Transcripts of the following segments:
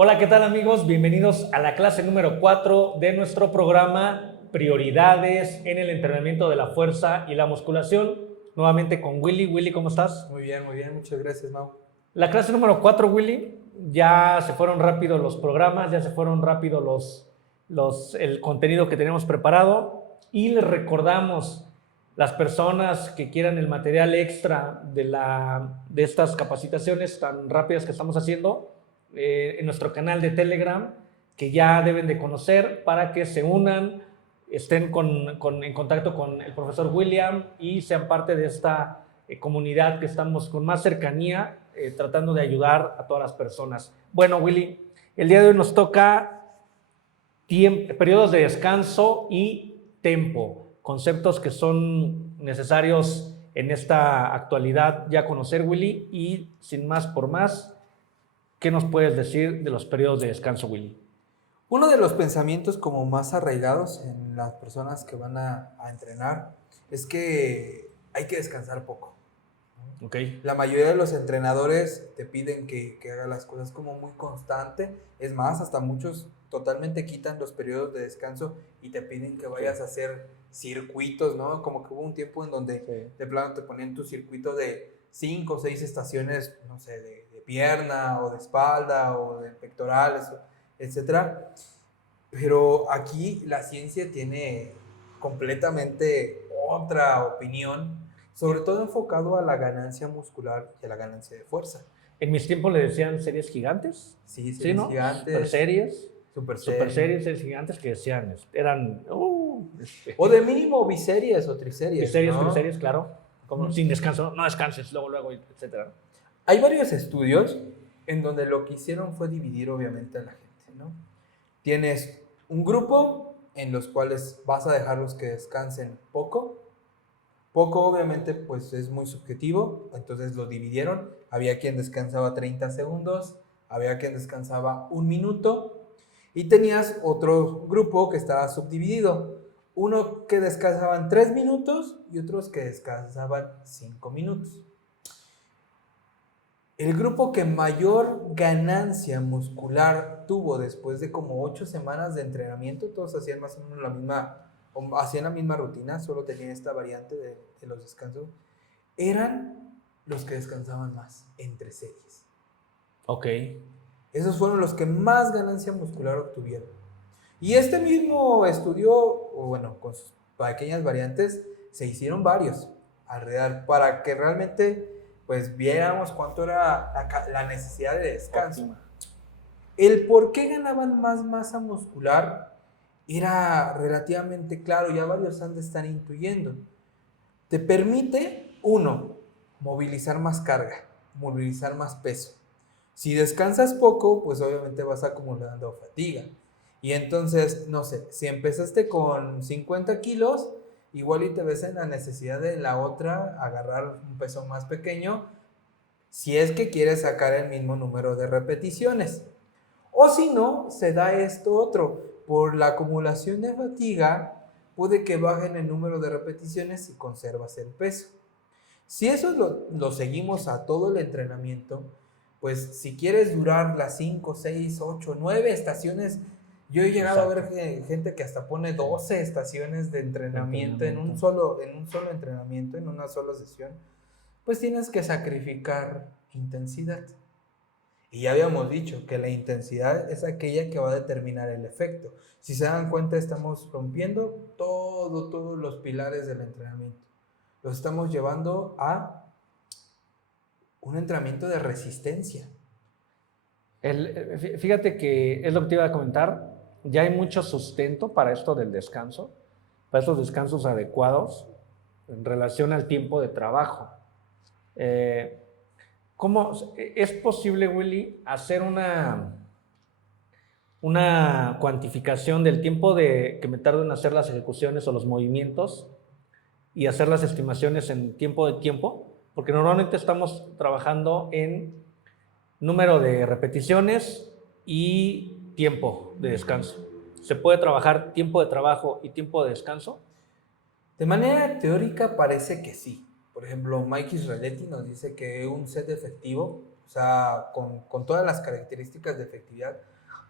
Hola, ¿qué tal amigos? Bienvenidos a la clase número 4 de nuestro programa Prioridades en el entrenamiento de la fuerza y la musculación. Nuevamente con Willy. Willy, ¿cómo estás? Muy bien, muchas gracias, Mau. La clase número 4, Willy, ya se fueron rápido los programas, ya se fueron rápido el contenido que tenemos preparado y les recordamos las personas que quieran el material extra de estas capacitaciones tan rápidas que estamos haciendo en nuestro canal de Telegram, que ya deben de conocer para que se unan, estén en contacto con el profesor William y sean parte de esta comunidad que estamos con más cercanía tratando de ayudar a todas las personas. Bueno, Willy, el día de hoy nos toca periodos de descanso y tempo, conceptos que son necesarios en esta actualidad ya conocer, Willy, y sin más por más, ¿qué nos puedes decir de los periodos de descanso, Willy? Uno de los pensamientos como más arraigados en las personas que van a entrenar es que hay que descansar poco. Ok. La mayoría de los entrenadores te piden que hagas las cosas como muy constante. Es más, hasta muchos totalmente quitan los periodos de descanso y te piden que vayas a hacer circuitos, ¿no? Como que hubo un tiempo en donde de plano te ponían tu circuito de 5 o 6 estaciones, no sé, de pierna o de espalda o de pectorales, etcétera. Pero aquí la ciencia tiene completamente otra opinión, sobre todo enfocado a la ganancia muscular y a la ganancia de fuerza. En mis tiempos le decían series gigantes. Sí, ¿Sí, no? gigantes. Super series gigantes que decían, eran... O de mínimo biseries o triseries. Biseries, ¿no? triseries, claro. Como sin descanso, no descanses, luego, etcétera. Hay varios estudios en donde lo que hicieron fue dividir obviamente a la gente, ¿no? Tienes un grupo en los cuales vas a dejarlos que descansen poco. Poco obviamente pues es muy subjetivo, entonces lo dividieron. Había quien descansaba 30 segundos, había quien descansaba 1 minuto y tenías otro grupo que estaba subdividido. Uno que descansaban 3 minutos y otros que descansaban 5 minutos. El grupo que mayor ganancia muscular tuvo después de como 8 semanas de entrenamiento, todos hacían más o menos hacían la misma rutina, solo tenían esta variante de los descansos, eran los que descansaban más entre series. Ok. Esos fueron los que más ganancia muscular obtuvieron. Y este mismo estudio, o bueno, con sus pequeñas variantes, se hicieron varios alrededor para que realmente pues viéramos cuánto era la necesidad de descanso. Óptima. El por qué ganaban más masa muscular era relativamente claro, ya varios han de estar intuyendo. Te permite, uno, movilizar más carga, movilizar más peso. Si descansas poco, pues obviamente vas acumulando fatiga. Y entonces, no sé, si empezaste con 50 kilos, igual y te ves en la necesidad de la otra agarrar un peso más pequeño, si es que quieres sacar el mismo número de repeticiones. O si no, se da esto otro. Por la acumulación de fatiga, puede que bajen el número de repeticiones y conservas el peso. Si eso lo seguimos a todo el entrenamiento, pues si quieres durar las 5, 6, 8, 9 estaciones, yo he llegado a ver gente que hasta pone 12 estaciones de entrenamiento en un solo entrenamiento, en una sola sesión, pues tienes que sacrificar intensidad. Y ya habíamos dicho que la intensidad es aquella que va a determinar el efecto. Si se dan cuenta, estamos rompiendo todos los pilares del entrenamiento. Los estamos llevando a un entrenamiento de resistencia. Fíjate que es lo que te iba a comentar. Ya hay mucho sustento para esto del descanso, para estos descansos adecuados en relación al tiempo de trabajo. ¿Cómo es posible, Willy, hacer una cuantificación del tiempo que me tardo en hacer las ejecuciones o los movimientos y hacer las estimaciones en tiempo de tiempo? Porque normalmente estamos trabajando en número de repeticiones y tiempo de descanso. ¿Se puede trabajar tiempo de trabajo y tiempo de descanso? De manera teórica parece que sí. Por ejemplo, Mike Israeletti nos dice que un set efectivo, o sea, con todas las características de efectividad,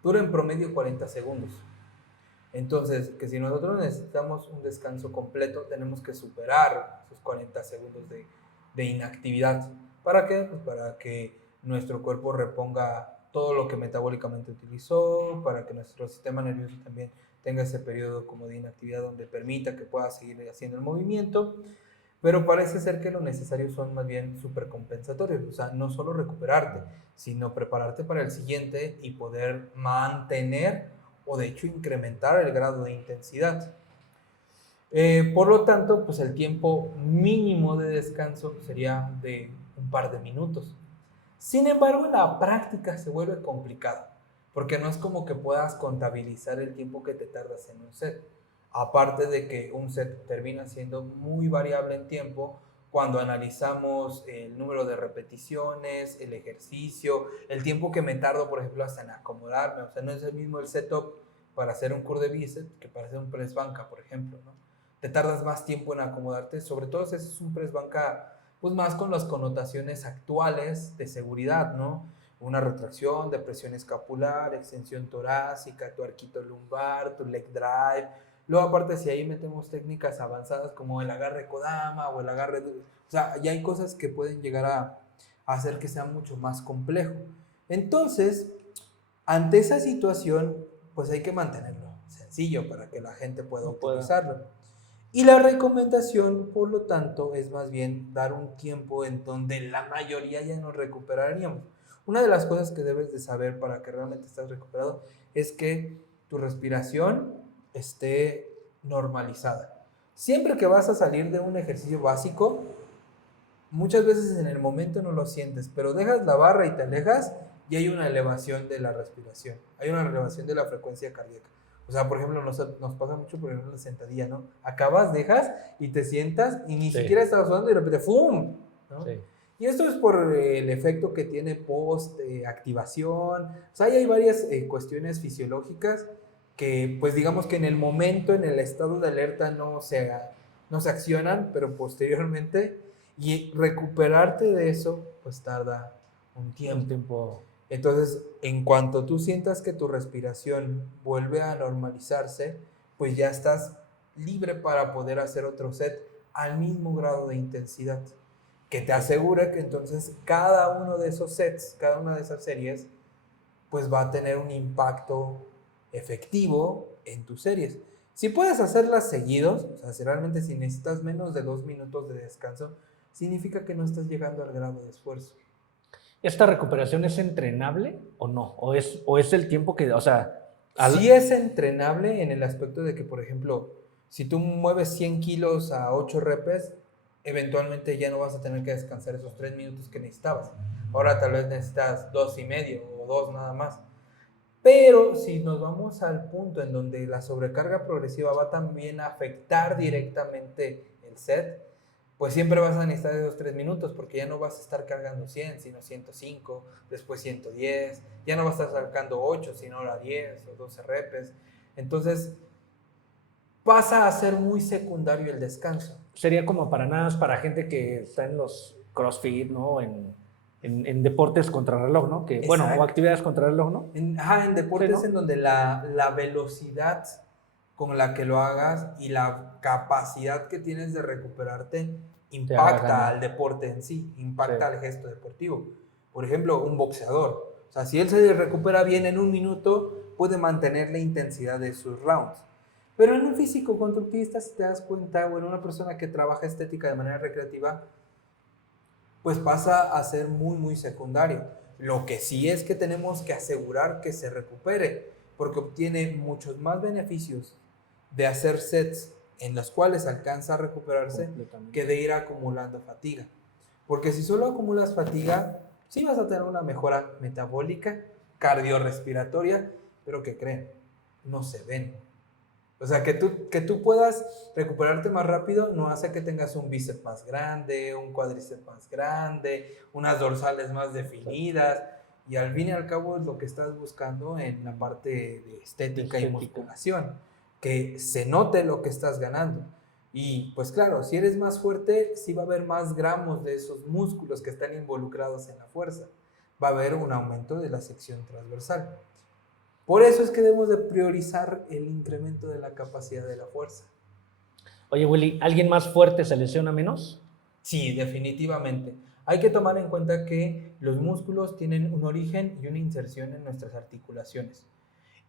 dura en promedio 40 segundos. Entonces, que si nosotros necesitamos un descanso completo, tenemos que superar esos 40 segundos de inactividad. ¿Para qué? Pues para que nuestro cuerpo reponga todo lo que metabólicamente utilizó, para que nuestro sistema nervioso también tenga ese periodo como de inactividad donde permita que pueda seguir haciendo el movimiento. Pero parece ser que lo necesario son más bien supercompensatorios, o sea, no solo recuperarte, sino prepararte para el siguiente y poder mantener o de hecho incrementar el grado de intensidad. Por lo tanto, pues el tiempo mínimo de descanso sería de un par de minutos. Sin embargo, en la práctica se vuelve complicado, porque no es como que puedas contabilizar el tiempo que te tardas en un set. Aparte de que un set termina siendo muy variable en tiempo cuando analizamos el número de repeticiones, el ejercicio, el tiempo que me tardo, por ejemplo, hasta en acomodarme. O sea, no es el mismo el setup para hacer un curl de bíceps que para hacer un press banca, por ejemplo, ¿no? Te tardas más tiempo en acomodarte, sobre todo si es un press banca, pues más con las connotaciones actuales de seguridad, ¿no? Una retracción, depresión escapular, extensión torácica, tu arquito lumbar, tu leg drive. Luego, aparte, si ahí metemos técnicas avanzadas como el agarre Kodama o el agarre... O sea, ya hay cosas que pueden llegar a hacer que sea mucho más complejo. Entonces, ante esa situación, pues hay que mantenerlo sencillo para que la gente pueda utilizarlo. Y la recomendación, por lo tanto, es más bien dar un tiempo en donde la mayoría ya nos recuperaríamos. Una de las cosas que debes de saber para que realmente estés recuperado es que tu respiración esté normalizada. Siempre que vas a salir de un ejercicio básico, muchas veces en el momento no lo sientes, pero dejas la barra y te alejas y hay una elevación de la respiración, hay una elevación de la frecuencia cardíaca. O sea, por ejemplo, nos pasa mucho por ejemplo la sentadilla, ¿no? Acabas, dejas y te sientas y ni siquiera estás sudando y de repente ¡fum! ¿No? Sí. Y esto es por el efecto que tiene post-activación. O sea, hay varias cuestiones fisiológicas que, pues digamos que en el momento, en el estado de alerta no se accionan, pero posteriormente, y recuperarte de eso, pues tarda un tiempo. Entonces, en cuanto tú sientas que tu respiración vuelve a normalizarse, pues ya estás libre para poder hacer otro set al mismo grado de intensidad, que te asegura que entonces cada uno de esos sets, cada una de esas series, pues va a tener un impacto efectivo en tus series. Si puedes hacerlas seguidos, o sea, si realmente si necesitas menos de 2 minutos de descanso, significa que no estás llegando al grado de esfuerzo. ¿Esta recuperación es entrenable o no? ¿O es el tiempo que, o sea... Sí es entrenable en el aspecto de que, por ejemplo, si tú mueves 100 kilos a 8 repes, eventualmente ya no vas a tener que descansar esos 3 minutos que necesitabas. Ahora tal vez necesitas 2,5 o 2 nada más. Pero si nos vamos al punto en donde la sobrecarga progresiva va también a afectar directamente el set, pues siempre vas a necesitar esos 3 minutos porque ya no vas a estar cargando 100, sino 105, después 110, ya no vas a estar sacando 8, sino ahora 10 o 12 repes. Entonces pasa a ser muy secundario el descanso. Sería como para nada, para gente que está en los CrossFit, ¿no? En deportes contrarreloj, ¿no? Que, bueno, o actividades contrarreloj, ¿no? En deportes sí, ¿no? En donde la velocidad con la que lo hagas y la capacidad que tienes de recuperarte impacta al deporte en sí, impacta al gesto deportivo. Por ejemplo, un boxeador. O sea, si él se recupera bien en un minuto, puede mantener la intensidad de sus rounds. Pero en un físico-constructivista, si te das cuenta, o en una persona que trabaja estética de manera recreativa, pues pasa a ser muy, muy secundario. Lo que sí es que tenemos que asegurar que se recupere, porque obtiene muchos más beneficios de hacer sets en los cuales alcanza a recuperarse que de ir acumulando fatiga. Porque si solo acumulas fatiga, sí vas a tener una mejora metabólica, cardiorrespiratoria, pero ¿qué creen? No se ven. O sea, que tú puedas recuperarte más rápido no hace que tengas un bíceps más grande, un cuádriceps más grande, unas dorsales más definidas. Y al fin y al cabo es lo que estás buscando en la parte de estética y musculación. Que se note lo que estás ganando. Y pues claro, si eres más fuerte, sí va a haber más gramos de esos músculos que están involucrados en la fuerza. va a haber un aumento de la sección transversal. Por eso es que debemos de priorizar el incremento de la capacidad de la fuerza. Oye, Willy, ¿alguien más fuerte se lesiona menos? Sí, definitivamente. Hay que tomar en cuenta que los músculos tienen un origen y una inserción en nuestras articulaciones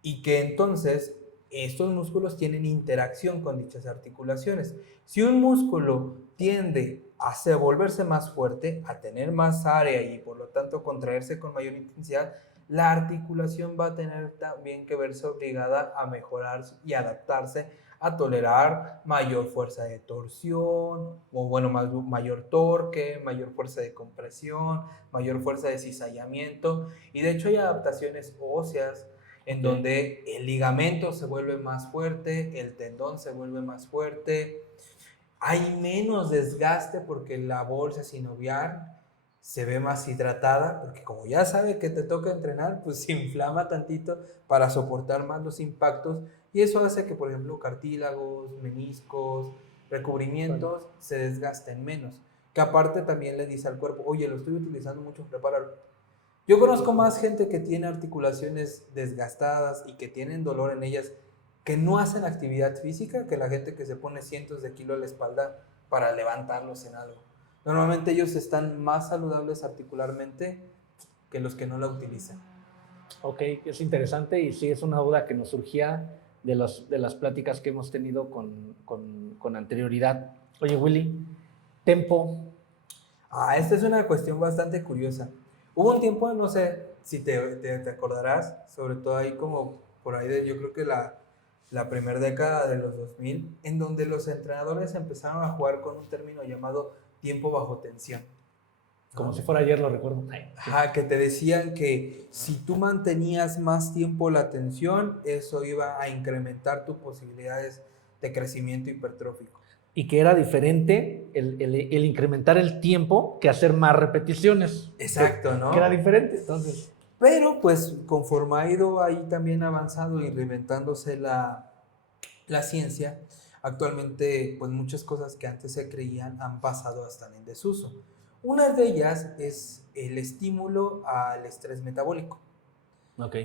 y que entonces estos músculos tienen interacción con dichas articulaciones. Si un músculo tiende a volverse más fuerte, a tener más área y por lo tanto contraerse con mayor intensidad, la articulación va a tener también que verse obligada a mejorar y adaptarse a tolerar mayor fuerza de torsión, o bueno, mayor torque, mayor fuerza de compresión, mayor fuerza de cizallamiento, y de hecho hay adaptaciones óseas en donde el ligamento se vuelve más fuerte, el tendón se vuelve más fuerte, hay menos desgaste porque la bolsa sinovial se ve más hidratada, porque como ya sabe que te toca entrenar, pues se inflama tantito para soportar más los impactos y eso hace que, por ejemplo, cartílagos, meniscos, recubrimientos se desgasten menos. Que aparte también le dice al cuerpo, oye, lo estoy utilizando mucho, prepáralo. Yo conozco más gente que tiene articulaciones desgastadas y que tienen dolor en ellas que no hacen actividad física que la gente que se pone cientos de kilos a la espalda para levantarlos en algo. Normalmente ellos están más saludables articularmente que los que no la utilizan. Ok, es interesante y sí es una duda que nos surgía de las pláticas que hemos tenido con anterioridad. Oye, Willy, tempo. Esta es una cuestión bastante curiosa. Hubo un tiempo, no sé si te acordarás, sobre todo ahí como por ahí de, yo creo que la primera década de los 2000, en donde los entrenadores empezaron a jugar con un término llamado tiempo bajo tensión. Como si fuera ayer, lo recuerdo. Ajá, que te decían que si tú mantenías más tiempo la tensión, eso iba a incrementar tus posibilidades de crecimiento hipertrófico. Y que era diferente el incrementar el tiempo que hacer más repeticiones. Exacto, ¿no? Que era diferente, entonces. Pero pues conforme ha ido ahí también avanzando y reinventándose la ciencia, actualmente pues muchas cosas que antes se creían han pasado a estar en desuso. Una de ellas es el estímulo al estrés metabólico. Ok.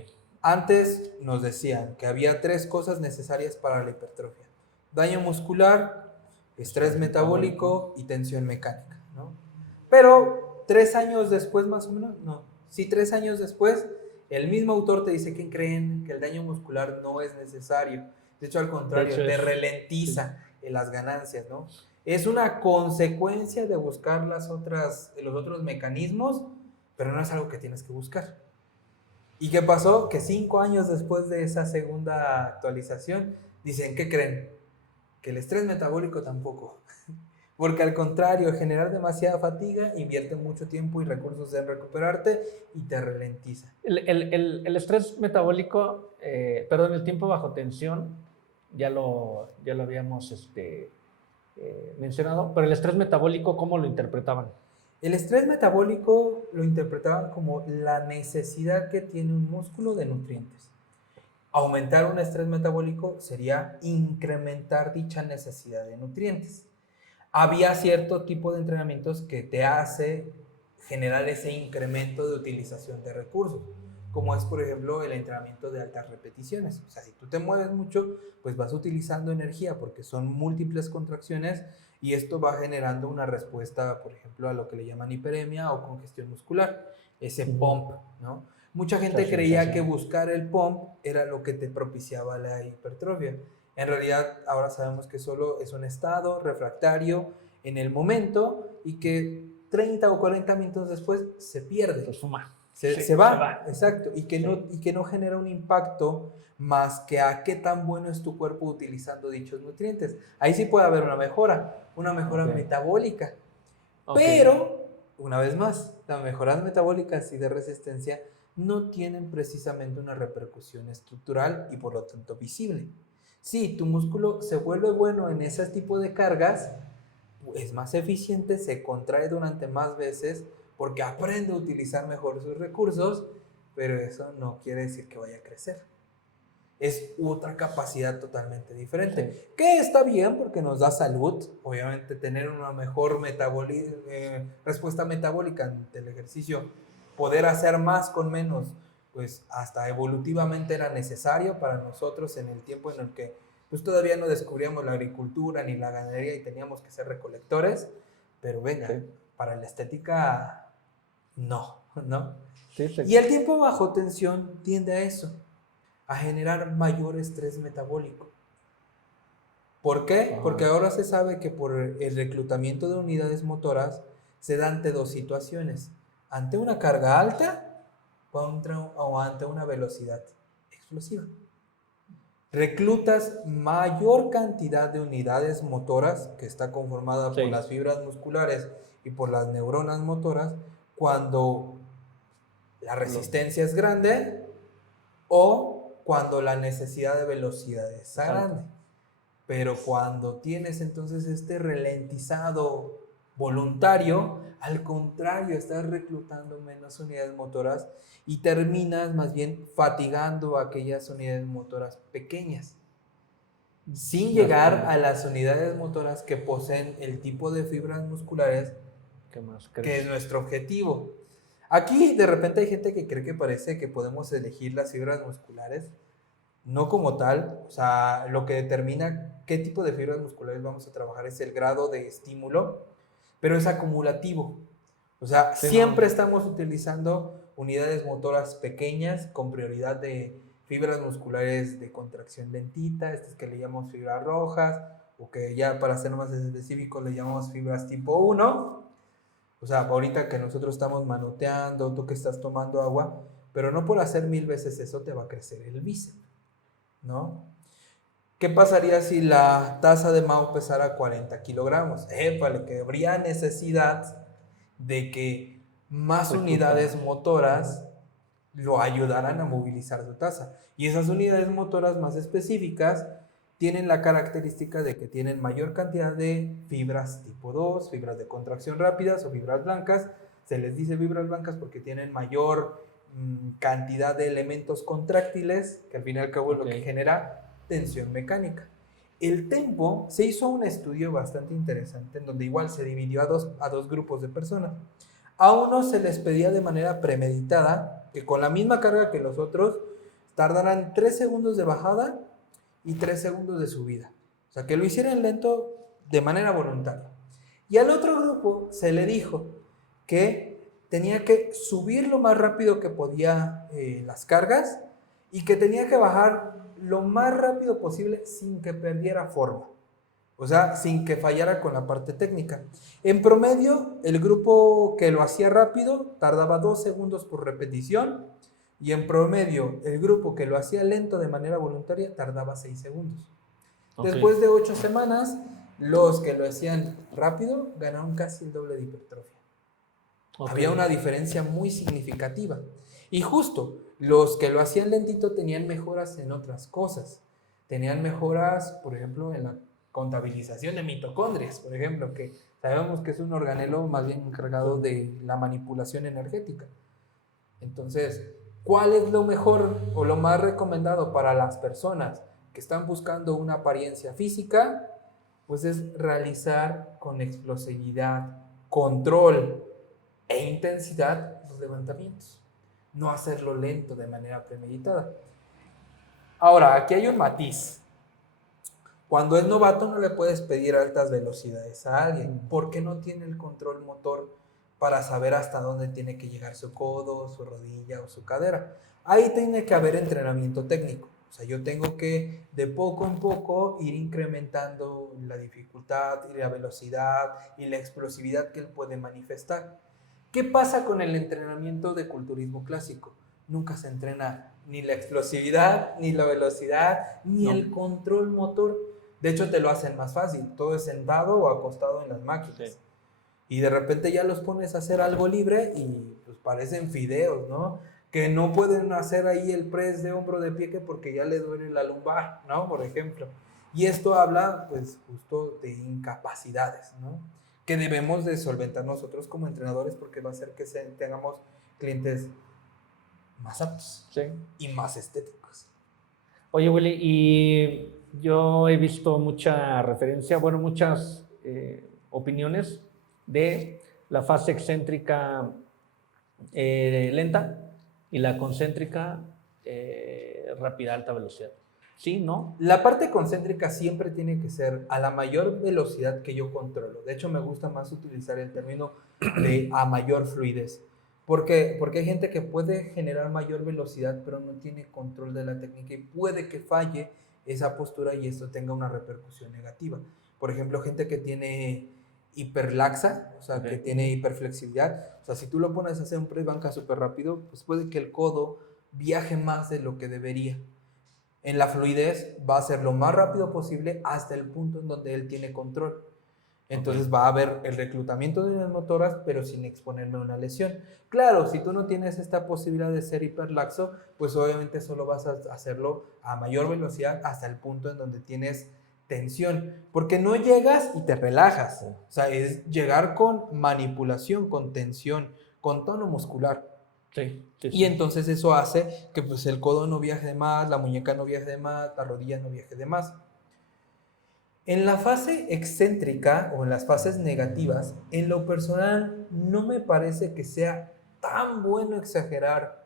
Antes nos decían que había 3 cosas necesarias para la hipertrofia: daño muscular, estrés metabólico y tensión mecánica, ¿no? Pero 3 años después, más o menos, no, sí, 3 años después, el mismo autor te dice que creen que el daño muscular no es necesario. De hecho, al contrario, te ralentiza en las ganancias, ¿no? Es una consecuencia de buscar los otros mecanismos, pero no es algo que tienes que buscar. ¿Y qué pasó? Que 5 años después de esa segunda actualización, dicen, ¿qué creen? Que el estrés metabólico tampoco. Porque al contrario, generar demasiada fatiga invierte mucho tiempo y recursos en recuperarte y te ralentiza. El estrés metabólico, el tiempo bajo tensión, ya lo habíamos mencionado, pero el estrés metabólico, ¿cómo lo interpretaban? El estrés metabólico lo interpretaban como la necesidad que tiene un músculo de nutrientes. Aumentar un estrés metabólico sería incrementar dicha necesidad de nutrientes. Había cierto tipo de entrenamientos que te hace generar ese incremento de utilización de recursos, como es por ejemplo el entrenamiento de altas repeticiones. O sea, si tú te mueves mucho, pues vas utilizando energía porque son múltiples contracciones y esto va generando una respuesta, por ejemplo, a lo que le llaman hiperemia o congestión muscular, ese pump, ¿no? Mucha gente creía que buscar el pump era lo que te propiciaba la hipertrofia. En realidad, ahora sabemos que solo es un estado refractario en el momento y que 30 o 40 minutos después se pierde. Se va, exacto. Y que no genera un impacto más que a qué tan bueno es tu cuerpo utilizando dichos nutrientes. Ahí sí puede haber una mejora metabólica. Pero, una vez más, las mejoras metabólicas y de resistencia no tienen precisamente una repercusión estructural y por lo tanto visible. Si tu músculo se vuelve bueno en ese tipo de cargas, es más eficiente, se contrae durante más veces porque aprende a utilizar mejor sus recursos, pero eso no quiere decir que vaya a crecer. Es otra capacidad totalmente diferente, que está bien porque nos da salud, obviamente tener una mejor respuesta metabólica ante el ejercicio poder hacer más con menos, pues hasta evolutivamente era necesario para nosotros en el tiempo en el que pues todavía no descubríamos la agricultura ni la ganadería y teníamos que ser recolectores, pero venga, Sí. para la estética, no, ¿no? Sí, sí. Y el tiempo bajo tensión tiende a eso, a generar mayor estrés metabólico. ¿Por qué? Porque ahora se sabe que por el reclutamiento de unidades motoras se da ante dos situaciones, ante una carga alta o ante una velocidad explosiva. Reclutas mayor cantidad de unidades motoras, que está conformada por las fibras musculares y por las neuronas motoras, cuando la resistencia es grande o cuando la necesidad de velocidad es grande. Pero cuando tienes entonces este ralentizado voluntario, al contrario, estás reclutando menos unidades motoras y terminas más bien fatigando a aquellas unidades motoras pequeñas, sin llegar a las unidades motoras que poseen el tipo de fibras musculares que es nuestro objetivo. Aquí de repente hay gente que cree que parece que podemos elegir las fibras musculares. No como tal, o sea, lo que determina qué tipo de fibras musculares vamos a trabajar es el grado de estímulo, pero es acumulativo. O sea, siempre estamos utilizando unidades motoras pequeñas con prioridad de fibras musculares de contracción lentita, estas que le llamamos fibras rojas, o que ya para ser más específicos le llamamos fibras tipo 1. O sea, ahorita que nosotros estamos manoteando, tú que estás tomando agua, pero no por hacer 1000 veces eso te va a crecer el bíceps, ¿no? ¿Qué pasaría si la taza de Mao pesara 40 kilogramos? Épale, que habría necesidad de que más unidades motoras lo ayudaran a movilizar su taza. Y esas unidades motoras más específicas tienen la característica de que tienen mayor cantidad de fibras tipo 2, fibras de contracción rápidas o fibras blancas. Se les dice fibras blancas porque tienen mayor cantidad de elementos contráctiles, que al fin y al cabo es lo que genera tensión mecánica. El tempo, se hizo un estudio bastante interesante en donde igual se dividió a dos grupos de personas. A unos se les pedía de manera premeditada que con la misma carga que los otros tardaran 3 segundos de bajada y 3 segundos de subida. O sea, que lo hicieran lento de manera voluntaria. Y al otro grupo se le dijo que tenía que subir lo más rápido que podía las cargas y que tenía que bajar lo más rápido posible sin que perdiera forma. O sea, sin que fallara con la parte técnica. En promedio, el grupo que lo hacía rápido tardaba 2 segundos por repetición y en promedio, el grupo que lo hacía lento de manera voluntaria tardaba 6 segundos. Después de 8 semanas, los que lo hacían rápido ganaron casi el doble de hipertrofia. Había una diferencia muy significativa. Y justo, los que lo hacían lentito tenían mejoras en otras cosas. Tenían mejoras, por ejemplo, en la contabilización de mitocondrias, por ejemplo, que sabemos que es un organelo más bien encargado de la manipulación energética. Entonces, ¿cuál es lo mejor o lo más recomendado para las personas que están buscando una apariencia física? Pues es realizar con explosividad, control e intensidad los levantamientos. No hacerlo lento de manera premeditada. Ahora, aquí hay un matiz. Cuando es novato no le puedes pedir altas velocidades a alguien porque no tiene el control motor para saber hasta dónde tiene que llegar su codo, su rodilla o su cadera. Ahí tiene que haber entrenamiento técnico. O sea, yo tengo que de poco en poco ir incrementando la dificultad y la velocidad y la explosividad que él puede manifestar. ¿Qué pasa con el entrenamiento de culturismo clásico? Nunca se entrena ni la explosividad, ni la velocidad, ni el control motor. De hecho, te lo hacen más fácil. Todo es sentado o acostado en las máquinas. Sí. Y de repente ya los pones a hacer algo libre y pues parecen fideos, ¿no? Que no pueden hacer ahí el press de hombro de pie porque ya les duele la lumbar, ¿no? Por ejemplo. Y esto habla, pues, justo de incapacidades, ¿no? Que debemos de solventar nosotros como entrenadores porque va a hacer que tengamos clientes más aptos y más estéticos. Oye, Willy, y yo he visto mucha referencia, bueno, muchas opiniones de la fase excéntrica lenta, y la concéntrica rápida, alta velocidad. ¿Sí? ¿No? La parte concéntrica siempre tiene que ser a la mayor velocidad que yo controlo. De hecho, me gusta más utilizar el término de a mayor fluidez. Porque hay gente que puede generar mayor velocidad, pero no tiene control de la técnica y puede que falle esa postura y esto tenga una repercusión negativa. Por ejemplo, gente que tiene hiperlaxa, o sea, que tiene hiperflexibilidad. O sea, si tú lo pones a hacer un press banca súper rápido, pues puede que el codo viaje más de lo que debería. En la fluidez va a ser lo más rápido posible hasta el punto en donde él tiene control. Entonces va a haber el reclutamiento de las motoras, pero sin exponerme a una lesión. Claro, si tú no tienes esta posibilidad de ser hiperlaxo, pues obviamente solo vas a hacerlo a mayor velocidad hasta el punto en donde tienes tensión. Porque no llegas y te relajas. O sea, es llegar con manipulación, con tensión, con tono muscular. Sí, sí, Y sí. entonces eso hace que pues el codo no viaje de más, la muñeca no viaje de más, la rodilla no viaje de más. En la fase excéntrica o en las fases negativas, en lo personal no me parece que sea tan bueno exagerar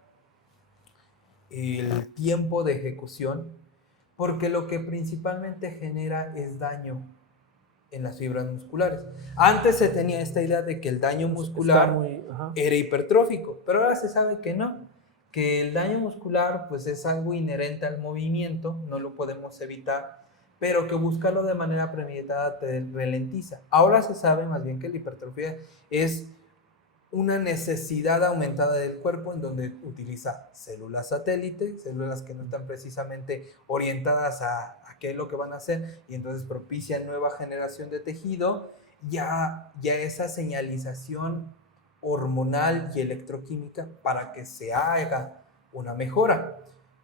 el tiempo de ejecución, porque lo que principalmente genera es daño en las fibras musculares. Antes se tenía esta idea de que el daño muscular era hipertrófico, pero ahora se sabe que no, que el daño muscular pues es algo inherente al movimiento, no lo podemos evitar, pero que buscarlo de manera premeditada te ralentiza. Ahora se sabe más bien que la hipertrofia es una necesidad aumentada del cuerpo en donde utiliza células satélite, células que no están precisamente orientadas a qué es lo que van a hacer y entonces propicia nueva generación de tejido, ya esa señalización hormonal y electroquímica para que se haga una mejora.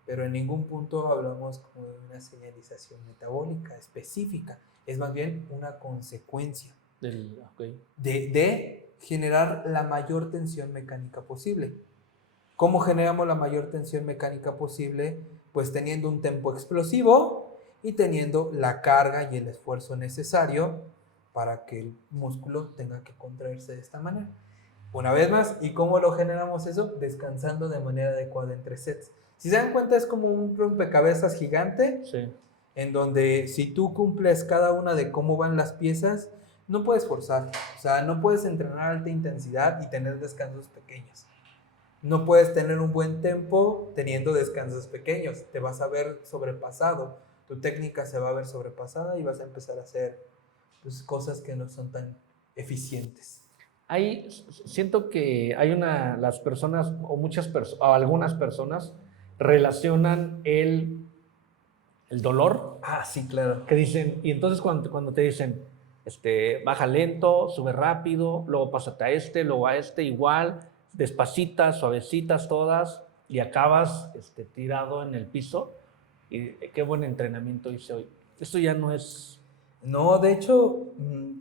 Pero en ningún punto hablamos como de una señalización metabólica específica, es más bien una consecuencia de generar la mayor tensión mecánica posible. ¿Cómo generamos la mayor tensión mecánica posible? Pues teniendo un tempo explosivo y teniendo la carga y el esfuerzo necesario para que el músculo tenga que contraerse de esta manera. Una vez más, ¿y cómo lo generamos eso? Descansando de manera adecuada entre sets. Si se dan cuenta, es como un rompecabezas gigante, sí, en donde si tú cumples cada una de cómo van las piezas, no puedes forzar. O sea, no puedes entrenar a alta intensidad y tener descansos pequeños. No puedes tener un buen tempo teniendo descansos pequeños. Te vas a ver sobrepasado. Tu técnica se va a ver sobrepasada y vas a empezar a hacer pues, cosas que no son tan eficientes. Siento que las personas o o algunas personas relacionan el dolor. Ah, sí, claro. Que dicen, y entonces cuando te dicen, baja lento, sube rápido, luego pásate a luego a igual, despacitas, suavecitas todas, y acabas tirado en el piso. Y qué buen entrenamiento hice hoy. Esto ya no es... No, de hecho,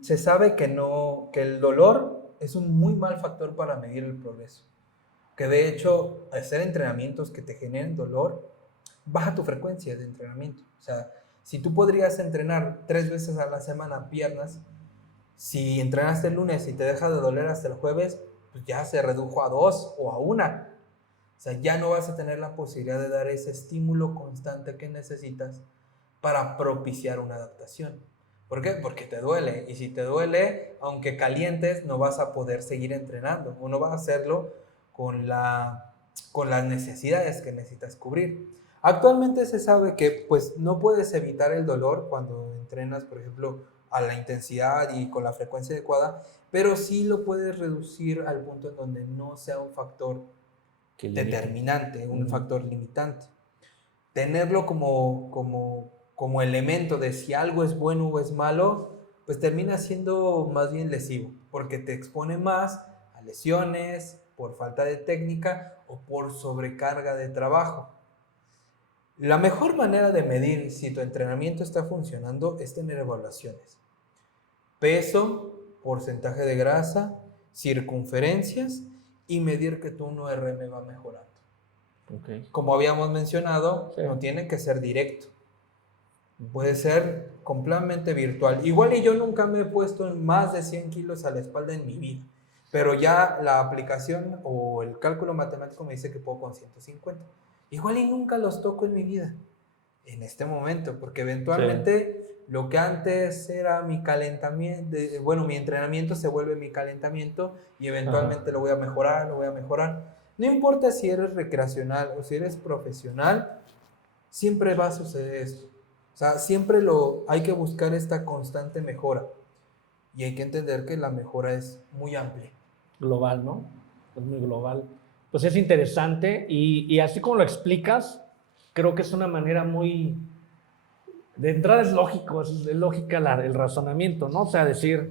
se sabe que el dolor es un muy mal factor para medir el progreso. Que de hecho, hacer entrenamientos que te generen dolor, baja tu frecuencia de entrenamiento. O sea, si tú podrías entrenar 3 veces a la semana piernas, si entrenaste el lunes y te deja de doler hasta el jueves, pues ya se redujo a 2 o a 1. O sea, ya no vas a tener la posibilidad de dar ese estímulo constante que necesitas para propiciar una adaptación. ¿Por qué? Porque te duele. Y si te duele, aunque calientes, no vas a poder seguir entrenando. O no vas a hacerlo con las necesidades que necesitas cubrir. Actualmente se sabe que pues, no puedes evitar el dolor cuando entrenas, por ejemplo, a la intensidad y con la frecuencia adecuada, pero sí lo puedes reducir al punto en donde no sea un factor determinante, un factor limitante. Tenerlo como elemento de si algo es bueno o es malo, pues termina siendo más bien lesivo, porque te expone más a lesiones, por falta de técnica o por sobrecarga de trabajo. La mejor manera de medir si tu entrenamiento está funcionando es tener evaluaciones. Peso, porcentaje de grasa, circunferencias y medir que tu 1RM va mejorando. Okay. Como habíamos mencionado, sí, no tiene que ser directo. Puede ser completamente virtual. Igual y yo nunca me he puesto más de 100 kilos a la espalda en mi vida. pero ya la aplicación o el cálculo matemático me dice que puedo con 150. Igual y nunca los toco en mi vida, en este momento, porque eventualmente lo que antes era mi calentamiento, bueno, mi entrenamiento se vuelve mi calentamiento y eventualmente lo voy a mejorar, lo voy a mejorar. No importa si eres recreacional o si eres profesional, siempre va a suceder esto. O sea, siempre hay que buscar esta constante mejora. Y hay que entender que la mejora es muy amplia. Global, ¿no? Es muy global. Pues es interesante y así como lo explicas, creo que es una manera muy... De entrada es lógico, es lógica el razonamiento, ¿no? O sea, decir,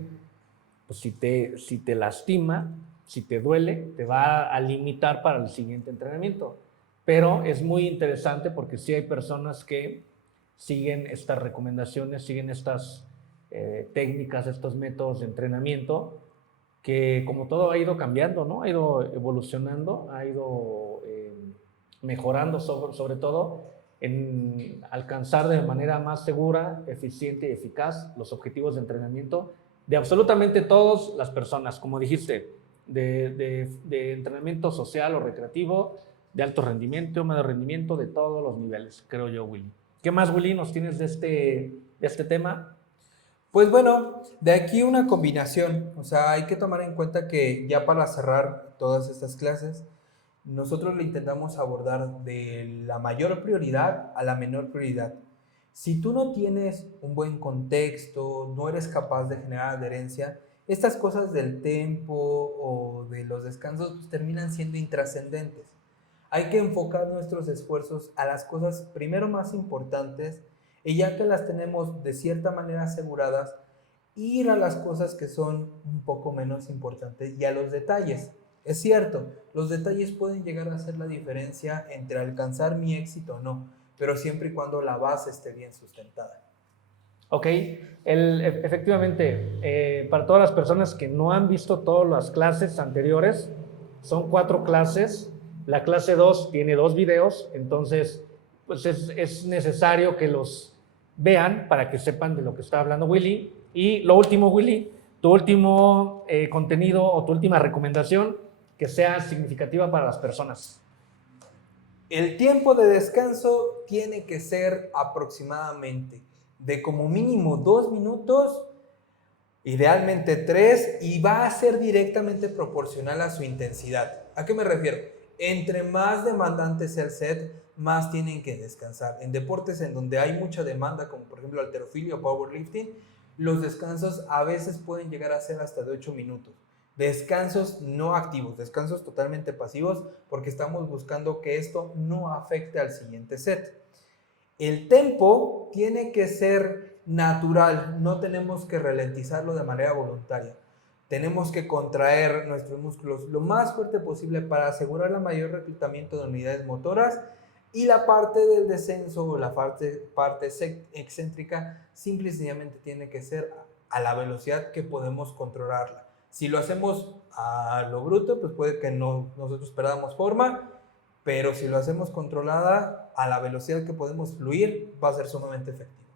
pues si te lastima, si te duele, te va a limitar para el siguiente entrenamiento. Pero es muy interesante porque sí hay personas que siguen estas recomendaciones, siguen estas técnicas, estos métodos de entrenamiento, que como todo ha ido cambiando, ¿no? Ha ido evolucionando, ha ido mejorando sobre todo en alcanzar de manera más segura, eficiente y eficaz los objetivos de entrenamiento de absolutamente todas las personas, como dijiste, de entrenamiento social o recreativo, de alto rendimiento, medio rendimiento, de todos los niveles, creo yo, Willy. ¿Qué más, Willy, nos tienes de este tema? Pues bueno, de aquí una combinación. O sea, hay que tomar en cuenta que ya para cerrar todas estas clases, nosotros lo intentamos abordar de la mayor prioridad a la menor prioridad. Si tú no tienes un buen contexto, no eres capaz de generar adherencia, estas cosas del tempo o de los descansos pues, terminan siendo intrascendentes. Hay que enfocar nuestros esfuerzos a las cosas primero más importantes y ya que las tenemos de cierta manera aseguradas, ir a las cosas que son un poco menos importantes y a los detalles. Es cierto, los detalles pueden llegar a hacer la diferencia entre alcanzar mi éxito o no, pero siempre y cuando la base esté bien sustentada. Ok, efectivamente, para todas las personas que no han visto todas las clases anteriores, son 4 clases. La clase 2 tiene 2 videos, entonces pues es necesario que los vean para que sepan de lo que está hablando Willy. Y lo último, Willy, tu último contenido o tu última recomendación que sea significativa para las personas. El tiempo de descanso tiene que ser aproximadamente de como mínimo 2 minutos, idealmente 3, y va a ser directamente proporcional a su intensidad. ¿A qué me refiero? Entre más demandante sea el set, más tienen que descansar. En deportes en donde hay mucha demanda, como por ejemplo halterofilia o powerlifting, los descansos a veces pueden llegar a ser hasta de 8 minutos. Descansos no activos, descansos totalmente pasivos, porque estamos buscando que esto no afecte al siguiente set. El tempo tiene que ser natural, no tenemos que ralentizarlo de manera voluntaria. Tenemos que contraer nuestros músculos lo más fuerte posible para asegurar el mayor reclutamiento de unidades motoras, y la parte del descenso o la parte excéntrica simple y sencillamente tiene que ser a la velocidad que podemos controlarla. Si lo hacemos a lo bruto, pues puede que nosotros perdamos forma, pero si lo hacemos controlada a la velocidad que podemos fluir, va a ser sumamente efectivo.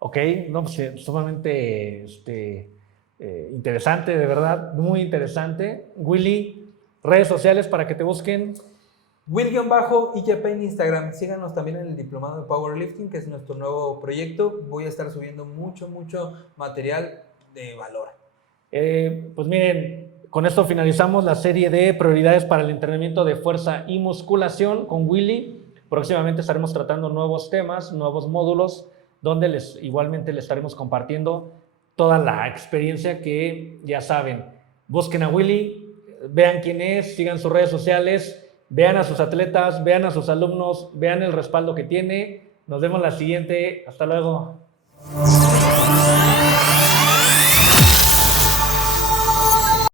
Ok, no, pues sumamente interesante, de verdad, muy interesante. Willy, redes sociales para que te busquen. Will-IGP en Instagram. Síganos también en el Diplomado de Powerlifting, que es nuestro nuevo proyecto. Voy a estar subiendo mucho material de valor. Pues miren, con esto finalizamos la serie de prioridades para el entrenamiento de fuerza y musculación con Willy. Próximamente estaremos tratando nuevos temas, nuevos módulos, donde igualmente les estaremos compartiendo toda la experiencia que ya saben. Busquen a Willy, vean quién es, sigan sus redes sociales, vean a sus atletas, vean a sus alumnos, vean el respaldo que tiene. Nos vemos la siguiente. Hasta luego.